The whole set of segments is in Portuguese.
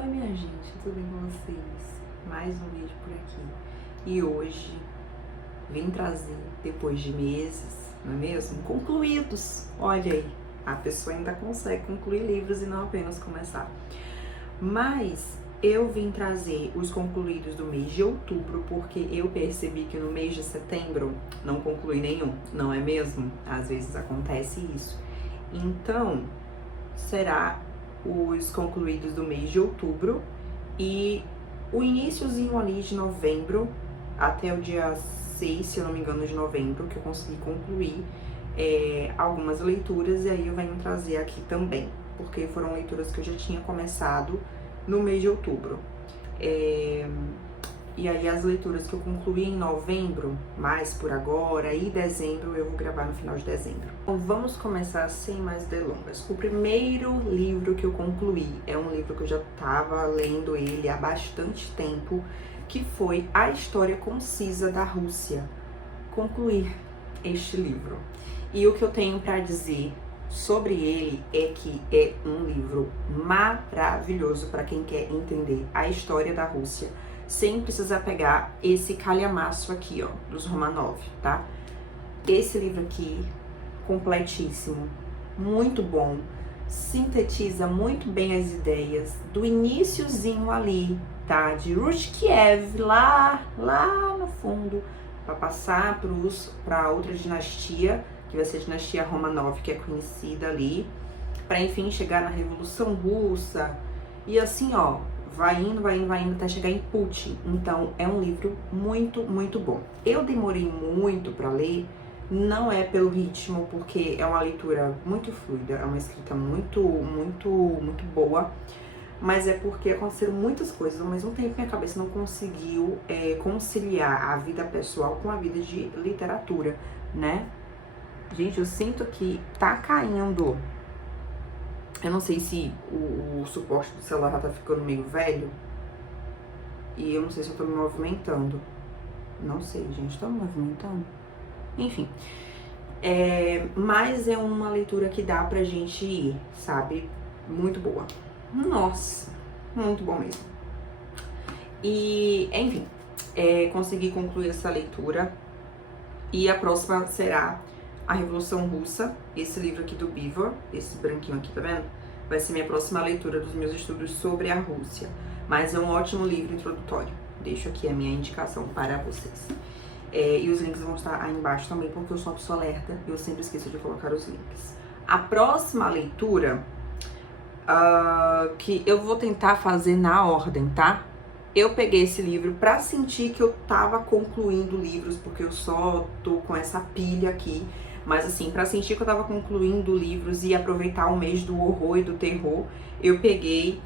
Oi minha gente, tudo bem com vocês? Mais um vídeo por aqui. E hoje vim trazer, depois de meses, não é mesmo? Concluídos. Olha aí, a pessoa ainda consegue concluir livros e não apenas começar. Mas eu vim trazer os concluídos do mês de outubro, porque eu percebi que no mês de setembro não concluí nenhum, não é mesmo? Às vezes acontece isso. Então, será os concluídos do mês de outubro e o iniciozinho ali de novembro, até o dia 6, se eu não me engano, de novembro, que eu consegui concluir algumas leituras, e aí eu venho trazer aqui também, porque foram leituras que eu já tinha começado no mês de outubro. E aí as leituras que eu concluí em novembro, mais por agora, e dezembro, eu vou gravar no final de dezembro. Então vamos começar sem mais delongas. O primeiro livro que eu concluí é um livro que eu já estava lendo ele há bastante tempo, que foi A História Concisa da Rússia. Concluir este livro. E o que eu tenho para dizer sobre ele é que é um livro maravilhoso para quem quer entender a história da Rússia, sem precisar pegar esse calhamaço aqui, ó, dos Romanov, tá? Esse livro aqui, completíssimo, muito bom, sintetiza muito bem as ideias do iniciozinho ali, tá? De Rushkiev, lá no fundo, para passar para outra dinastia, que vai ser a dinastia Romanov, que é conhecida ali, para enfim chegar na Revolução Russa, e assim, ó, vai indo até chegar em Putin. Então é um livro muito, muito bom. Eu demorei muito para ler, não é pelo ritmo, porque é uma leitura muito fluida, é uma escrita muito boa, mas é porque aconteceram muitas coisas, ao mesmo tempo minha cabeça não conseguiu conciliar a vida pessoal com a vida de literatura, né? Gente, eu sinto que tá caindo. Eu não sei se o suporte do celular já tá ficando meio velho. E eu não sei se eu tô me movimentando. Não sei, gente, tô me movimentando. Enfim. Mas é uma leitura que dá pra gente ir, sabe? Muito boa. Nossa, muito bom mesmo. E, enfim, consegui concluir essa leitura. E a próxima será A Revolução Russa, esse livro aqui do Beaver, esse branquinho aqui, tá vendo? Vai ser minha próxima leitura dos meus estudos sobre a Rússia. Mas é um ótimo livro introdutório. Deixo aqui a minha indicação para vocês. E os links vão estar aí embaixo também, porque eu sou uma pessoa lerda e eu sempre esqueço de colocar os links. A próxima leitura, que eu vou tentar fazer na ordem, tá? Eu peguei esse livro pra sentir que eu tava concluindo livros, porque eu só tô com essa pilha aqui. Mas assim, pra sentir que eu tava concluindo livros e aproveitar o mês do horror e do terror, eu peguei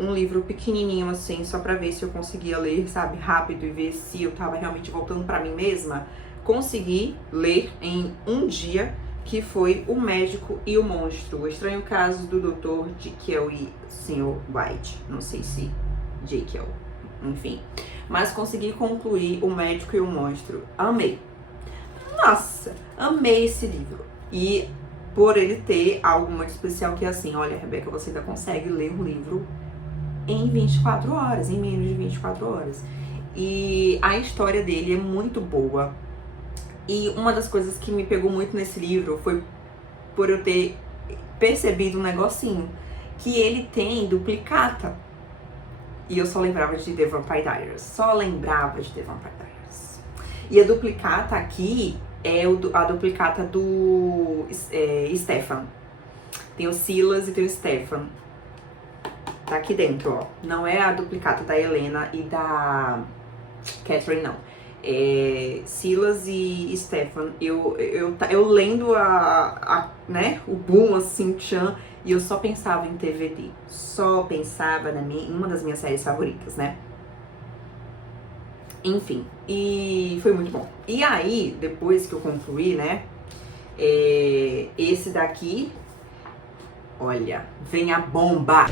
um livro pequenininho assim, só pra ver se eu conseguia ler, sabe, rápido, e ver se eu tava realmente voltando pra mim mesma. Consegui ler em um dia, que foi O Médico e o Monstro, o estranho caso do Dr. Jekyll e Sr. Hyde. Não sei se Jekyll, enfim. Mas consegui concluir O Médico e o Monstro. Amei. Nossa, amei esse livro. E por ele ter algo muito especial, que é assim, olha, Rebeca, você ainda consegue ler um livro em 24 horas, em menos de 24 horas. E a história dele é muito boa. E uma das coisas que me pegou muito nesse livro foi por eu ter percebido um negocinho, que ele tem duplicata. E eu só lembrava de The Vampire Diaries. Só lembrava de The Vampire Diaries. E a duplicata aqui é a duplicata do Stefan. Tem o Silas e tem o Stefan. Tá aqui dentro, ó. Não é a duplicata da Helena e da Catherine, não. Silas e Stefan. Eu lendo né, o boom, assim, tchan, e eu só pensava em TVD. Só pensava em uma das minhas séries favoritas, né? Enfim, e foi muito bom. E aí, depois que eu concluí, né, esse daqui, olha, vem a bomba!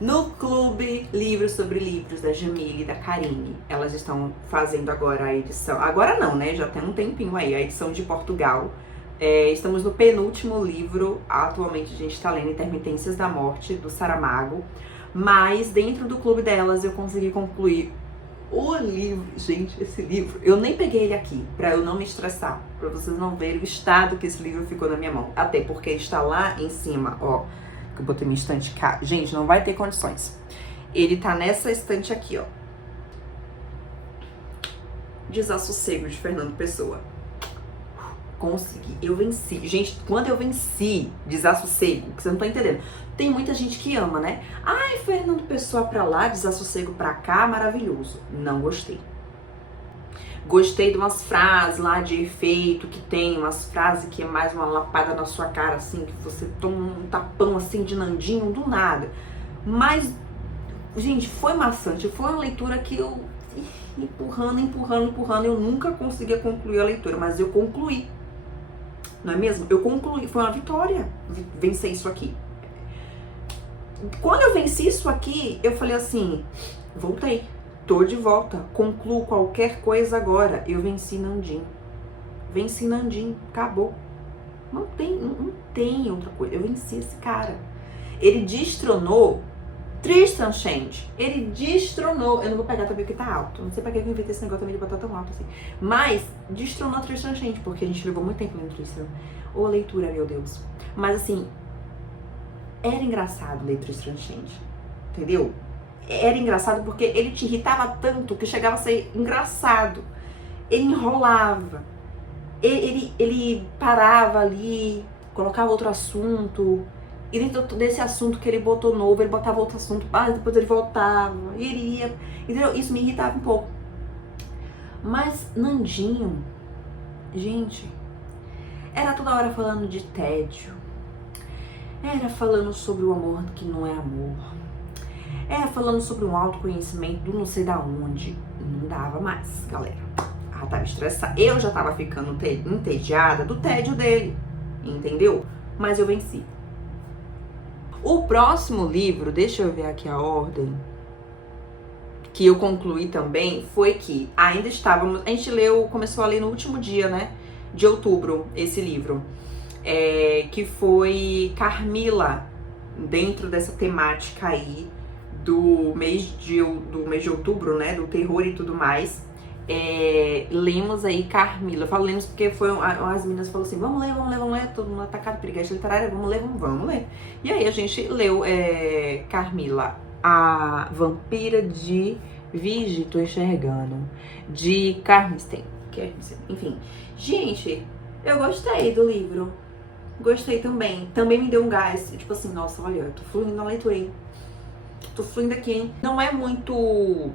No Clube Livros sobre Livros da Jamile e da Karine, elas estão fazendo agora a edição, agora não, né, já tem um tempinho aí, a edição de Portugal, Estamos no penúltimo livro, atualmente a gente está lendo Intermitências da Morte, do Saramago, mas dentro do clube delas eu consegui concluir o livro. Gente, esse livro, eu nem peguei ele aqui, pra eu não me estressar, pra vocês não verem o estado que esse livro ficou na minha mão, até porque ele está lá em cima, ó, que eu botei minha estante cá. Gente, não vai ter condições. Ele tá nessa estante aqui, ó. Desassossego, de Fernando Pessoa. Consegui, eu venci. Gente, quando eu venci Desassossego, que você não tá entendendo. Tem muita gente que ama, né? Ai, Fernando Pessoa pra lá, Desassossego pra cá, maravilhoso. Não gostei. Gostei de umas frases lá de efeito que tem, umas frases que é mais uma lapada na sua cara, assim, que você toma um tapão assim de Nandinho do nada. Mas, gente, foi maçante. Foi uma leitura que eu empurrando, eu nunca conseguia concluir a leitura, mas eu concluí. Não é mesmo? Eu concluí, foi uma vitória vencer isso aqui. Quando eu venci isso aqui, eu falei assim, voltei, tô de volta, concluo qualquer coisa agora. Eu venci Nandinho, acabou. Não tem outra coisa, eu venci esse cara. Ele destronou Tristram Shandy, ele destronou, eu não vou pegar também porque tá alto, não sei pra que eu inventei esse negócio também de botar tão alto assim, mas destronou Tristram Shandy, porque a gente levou muito tempo lendo Tristram, ou leitura, meu Deus, mas assim, era engraçado ler Tristram Shandy, entendeu? Era engraçado porque ele te irritava tanto que chegava a ser engraçado, ele enrolava, ele parava ali, colocava outro assunto. E dentro desse assunto que ele botou novo, ele botava outro assunto, depois ele voltava, e ele ia, entendeu? Isso me irritava um pouco. Mas Nandinho, gente, era toda hora falando de tédio, era falando sobre o amor que não é amor, era falando sobre um autoconhecimento do não sei da onde. Não dava mais, galera. Ela tava estressada, eu já tava ficando entediada do tédio dele, entendeu? Mas eu venci. O próximo livro, deixa eu ver aqui a ordem, que eu concluí também, foi que ainda estávamos, a gente começou a ler no último dia, né, de outubro, esse livro, que foi Carmila, dentro dessa temática aí do mês de outubro, né, do terror e tudo mais. Lemos aí Carmila. Eu falo lemos porque as meninas falaram assim, vamos ler, todo mundo atacado por igreja literária, vamos ler. E aí a gente leu Carmila, a vampira de Vigi, tô enxergando, de Karnstein, enfim. Gente, eu gostei do livro, gostei também me deu um gás, tipo assim, nossa, olha, eu tô fluindo na leitura, hein? Tô fluindo aqui, hein? Não é muito,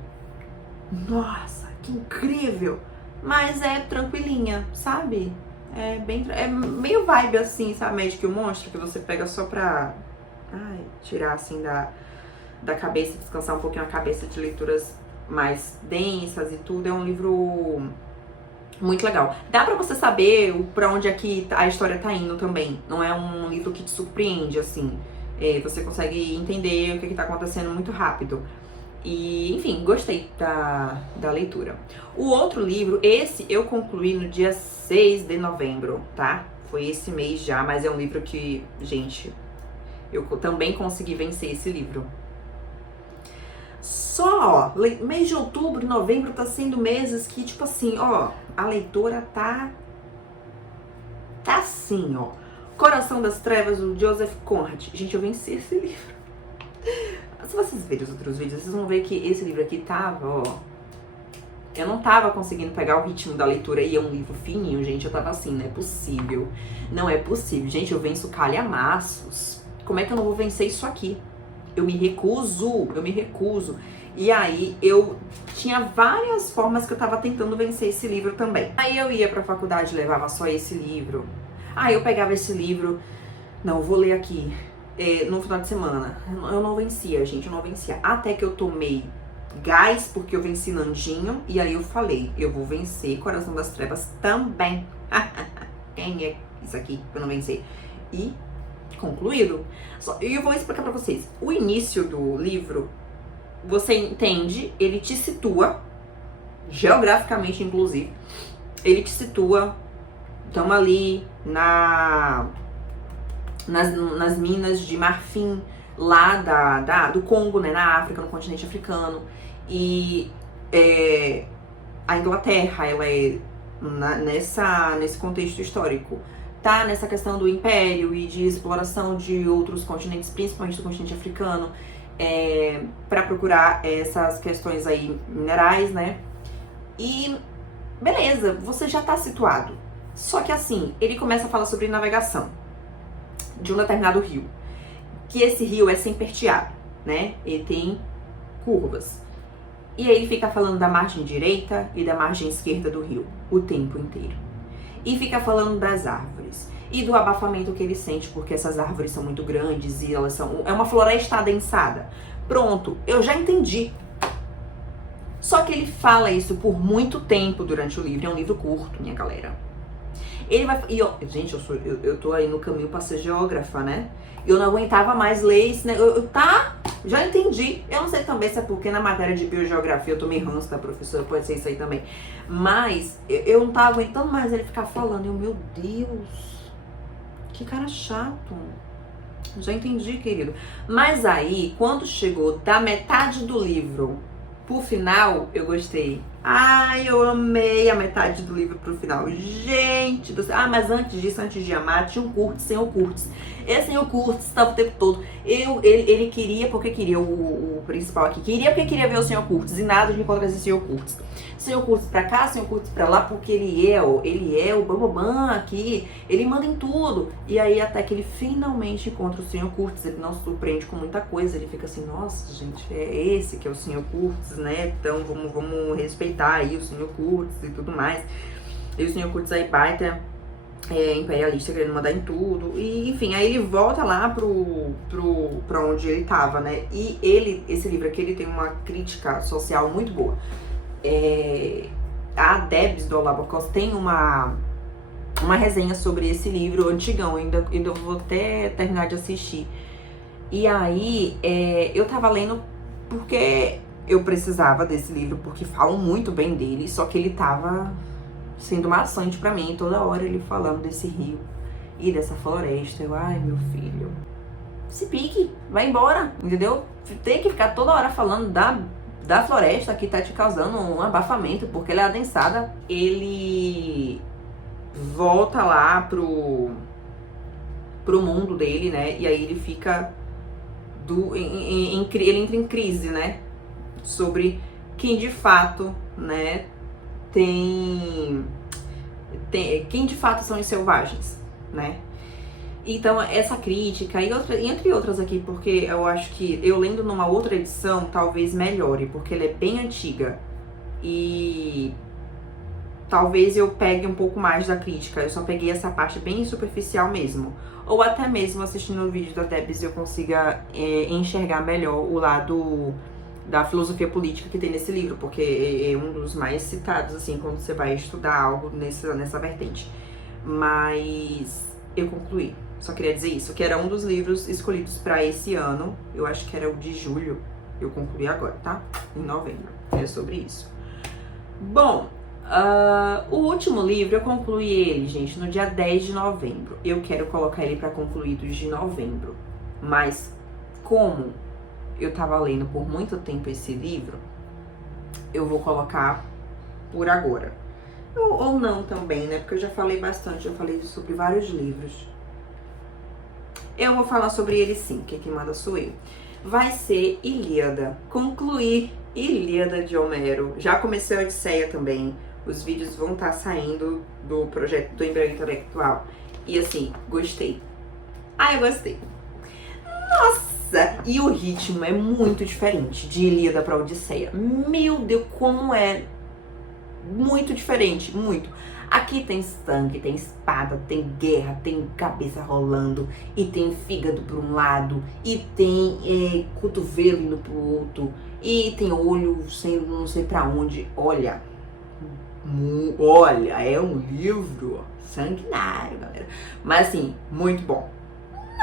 nossa, que incrível, mas é tranquilinha, sabe? É meio vibe assim, sabe? Magic o Monstro, que você pega só pra tirar assim da cabeça, descansar um pouquinho a cabeça de leituras mais densas e tudo. É um livro muito legal. Dá pra você saber pra onde é que a história tá indo também. Não é um livro que te surpreende, assim. Você consegue entender o que tá acontecendo muito rápido. E, enfim, gostei da leitura. O outro livro, esse eu concluí no dia 6 de novembro, tá? Foi esse mês já, mas é um livro que, gente, eu também consegui vencer esse livro. Só, ó, mês de outubro e novembro tá sendo meses que, tipo assim, ó, a leitora tá assim, ó. Coração das Trevas, do Joseph Conrad. Gente, eu venci esse livro. Se vocês verem os outros vídeos, vocês vão ver que esse livro aqui tava, ó, eu não tava conseguindo pegar o ritmo da leitura, e é um livro fininho, gente, eu tava assim, não é possível, gente, eu venço calhamaços, como é que eu não vou vencer isso aqui? Eu me recuso, e aí eu tinha várias formas que eu tava tentando vencer esse livro também. Aí eu ia pra faculdade, levava só esse livro, aí eu pegava esse livro, não, vou ler aqui, no final de semana. Eu não vencia, gente, até que eu tomei gás, porque eu venci Nandinho, e aí eu falei, eu vou vencer Coração das Trevas também. Quem é isso aqui pra eu não vencer? E concluído. E eu vou explicar pra vocês. O início do livro, você entende, ele te situa, geograficamente inclusive, ele te situa estamos ali nas minas de marfim lá do Congo, né, na África, no continente africano. E a Inglaterra, ela é nesse contexto histórico, tá nessa questão do império e de exploração de outros continentes, principalmente do continente africano, para procurar essas questões aí minerais, né? E beleza, você já tá situado. Só que assim, ele começa a falar sobre navegação de um determinado rio, que esse rio é semperteado, né? Ele tem curvas. E aí ele fica falando da margem direita e da margem esquerda do rio o tempo inteiro. E fica falando das árvores e do abafamento que ele sente, porque essas árvores são muito grandes e elas são... É uma floresta adensada. Pronto, eu já entendi. Só que ele fala isso por muito tempo durante o livro. É um livro curto, minha galera. Ele vai... Gente, eu tô aí no caminho pra ser geógrafa, né? Eu não aguentava mais ler isso, né? Tá, já entendi. Eu não sei também se é porque na matéria de biogeografia eu tomei ranço da professora, pode ser isso aí também. Mas eu não tava aguentando mais ele ficar falando. Meu Deus, que cara chato. Já entendi, querido. Mas aí, quando chegou da metade do livro pro final, eu gostei. Ai, eu amei a metade do livro pro final. Gente do céu. Ah, mas antes disso, antes de amar, tinha um Curtis sem o Curtis. Esse sem o Curtis estava o tempo todo. Ele queria, porque queria, o principal aqui, queria porque queria ver o Senhor Curtis. E nada de me colocar esse Senhor Curtis. Senhor Curtis pra cá, Senhor Curtis pra lá, porque ele é o bambambam aqui. Ele manda em tudo. E aí, até que ele finalmente encontra o Senhor Curtis. Ele não se surpreende com muita coisa. Ele fica assim, nossa, gente, é esse que é o Senhor Curtis, né? Então, vamos respeitar aí o Senhor Curtis e tudo mais. E o Senhor Curtis aí baita imperialista, querendo mandar em tudo. E enfim, aí ele volta lá pra onde ele tava, né? E esse livro aqui, ele tem uma crítica social muito boa. A Debs do Olabocos tem uma resenha sobre esse livro antigão, ainda vou até terminar de assistir. E aí, eu tava lendo porque eu precisava desse livro, porque falam muito bem dele, só que ele tava sendo maçante pra mim, toda hora ele falando desse rio e dessa floresta. Eu, ai, meu filho, se pique, vai embora, entendeu? Tem que ficar toda hora falando da floresta que tá te causando um abafamento, porque ela é adensada. Ele volta lá pro mundo dele, né? E aí ele fica ele entra em crise, né? Sobre quem de fato, né, quem de fato são os selvagens, né? Então, essa crítica e entre outras aqui, porque eu acho que eu lendo numa outra edição talvez melhore, porque ela é bem antiga e talvez eu pegue um pouco mais da crítica. Eu só peguei essa parte bem superficial mesmo. Ou até mesmo assistindo o vídeo da Debs eu consiga enxergar melhor o lado da filosofia política que tem nesse livro, porque é um dos mais citados, assim, quando você vai estudar algo nessa vertente. Mas eu concluí. Só queria dizer isso, que era um dos livros escolhidos para esse ano. Eu acho que era o de julho. Eu concluí agora, tá? Em novembro. É sobre isso. Bom, o último livro eu concluí ele, gente, no dia 10 de novembro. Eu quero colocar ele para concluídos de novembro. Mas como eu tava lendo por muito tempo esse livro, eu vou colocar por agora. Ou não também, né? Porque eu já falei bastante, eu falei sobre vários livros. Eu vou falar sobre ele sim, que quem manda sou eu. Vai ser Ilíada. Concluir Ilíada de Homero. Já comecei a Odisseia também. Os vídeos vão estar saindo do projeto do Embrião Intelectual. E assim, gostei. Eu gostei. Nossa! E o ritmo é muito diferente de Ilíada para Odisseia. Meu Deus, como é muito diferente, muito. Aqui tem sangue, tem espada, tem guerra, tem cabeça rolando, e tem fígado por um lado, e tem cotovelo indo pro outro, e tem olho sendo não sei pra onde. Olha, é um livro sanguinário, galera. Mas assim, muito bom.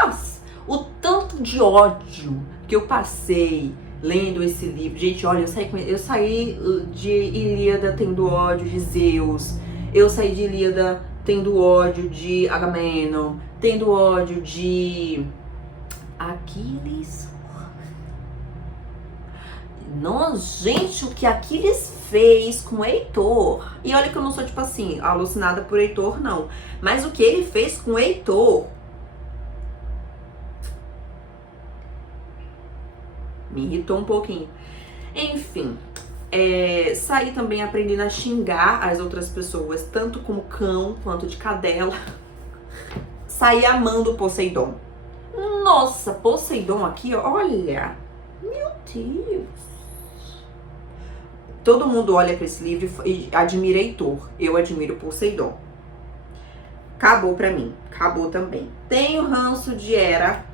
Nossa! O tanto de ódio que eu passei lendo esse livro. Gente, olha, eu saí de Ilíada tendo ódio de Zeus. Eu saí de Ilíada tendo ódio de Agamenon, tendo ódio de Aquiles. Nossa, gente, o que Aquiles fez com o Heitor. E olha que eu não sou, tipo assim, alucinada por Heitor, não. Mas o que ele fez com o Heitor me irritou um pouquinho. Enfim, saí também aprendendo a xingar as outras pessoas, tanto como cão quanto de cadela. Saí amando o Poseidon. Nossa, Poseidon aqui, olha. Meu Deus. Todo mundo olha para esse livro e admira Heitor. Eu admiro Poseidon. Acabou pra mim. Acabou também. Tenho ranço de Hera.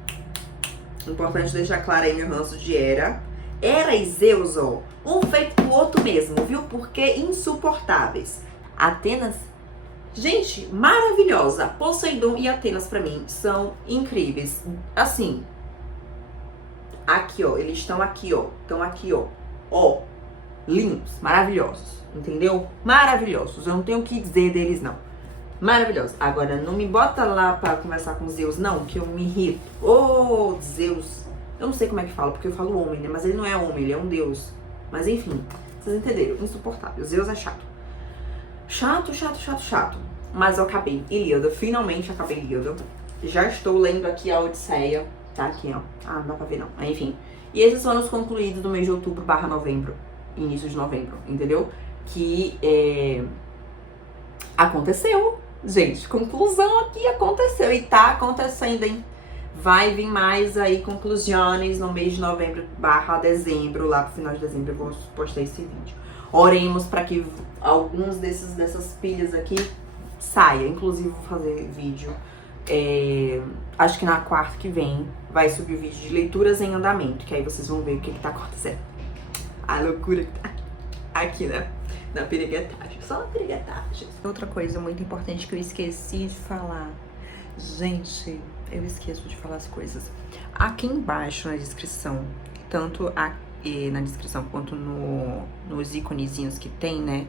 Importante deixar claro aí meu ranço de Hera. Hera e Zeus, ó. Um feito pro outro mesmo, viu? Porque insuportáveis. Atenas, gente, maravilhosa. Poseidon e Atenas pra mim são incríveis. Assim, aqui, ó. Eles estão aqui, ó. Estão aqui, ó. Ó. Lindos, maravilhosos, entendeu? Maravilhosos, eu não tenho o que dizer deles, não. Maravilhosos. Agora, não me bota lá pra conversar com Zeus, não, que eu me irrito. Ô, Zeus. Eu não sei como é que fala, porque eu falo homem, né? Mas ele não é homem, ele é um deus. Mas enfim, vocês entenderam, insuportável. Zeus é chato. Chato, chato, chato, chato. Mas eu acabei Ilíada, finalmente acabei Ilíada. Já estou lendo aqui a Odisseia. Tá aqui, ó. Ah, não dá pra ver, não. Enfim. E esses foram os concluídos do mês de outubro / novembro. Início de novembro, entendeu? Que aconteceu, gente. Conclusão aqui, aconteceu. E tá acontecendo, hein? Vai vir mais aí conclusões no mês de novembro / dezembro. Lá pro final de dezembro eu vou postar esse vídeo. Oremos para que alguns dessas pilhas aqui saia. Inclusive vou fazer vídeo. Acho que na quarta que vem vai subir o vídeo de leituras em andamento. Que aí vocês vão ver o que tá acontecendo. A loucura que tá aqui, né? Na piriguetagem. Só na piriguetagem. Outra coisa muito importante que eu esqueci de falar. Gente, eu esqueço de falar as coisas. Aqui embaixo na descrição, tanto na descrição quanto nos íconezinhos que tem, né?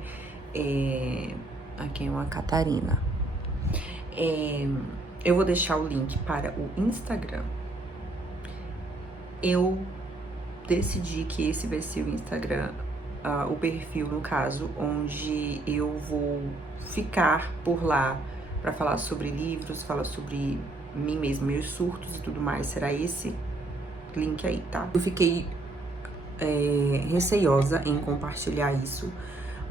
Aqui é uma Catarina. Eu vou deixar o link para o Instagram. Eu decidi que esse vai ser o Instagram, o perfil, no caso, onde eu vou ficar por lá para falar sobre livros, falar sobre mim mesma, meus surtos e tudo mais. Será esse link aí, tá? Eu fiquei receiosa em compartilhar isso,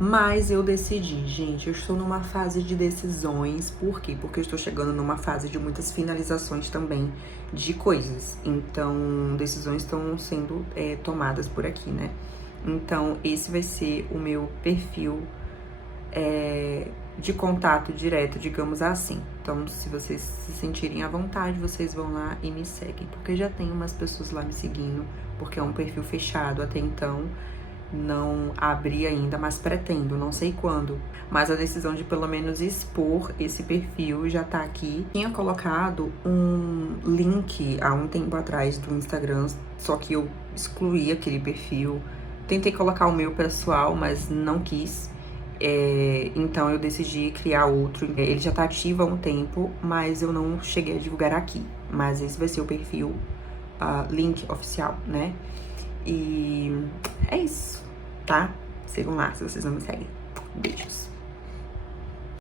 mas eu decidi, gente, eu estou numa fase de decisões. Por quê? Porque eu estou chegando numa fase de muitas finalizações também de coisas. Então, decisões estão sendo tomadas por aqui, né? Então, esse vai ser o meu perfil de contato direto, digamos assim. Então, se vocês se sentirem à vontade, vocês vão lá e me seguem. Porque já tem umas pessoas lá me seguindo, porque é um perfil fechado até então. Não abri ainda, mas pretendo, não sei quando. Mas a decisão de pelo menos expor esse perfil já tá aqui. Tinha colocado um link há um tempo atrás do Instagram, só que eu excluí aquele perfil. Tentei colocar o meu pessoal, mas não quis. Então eu decidi criar outro. Ele já tá ativo há um tempo, mas eu não cheguei a divulgar aqui. Mas esse vai ser o perfil, link oficial, né? E é isso, tá? Sigam lá se vocês não me seguem. Beijos.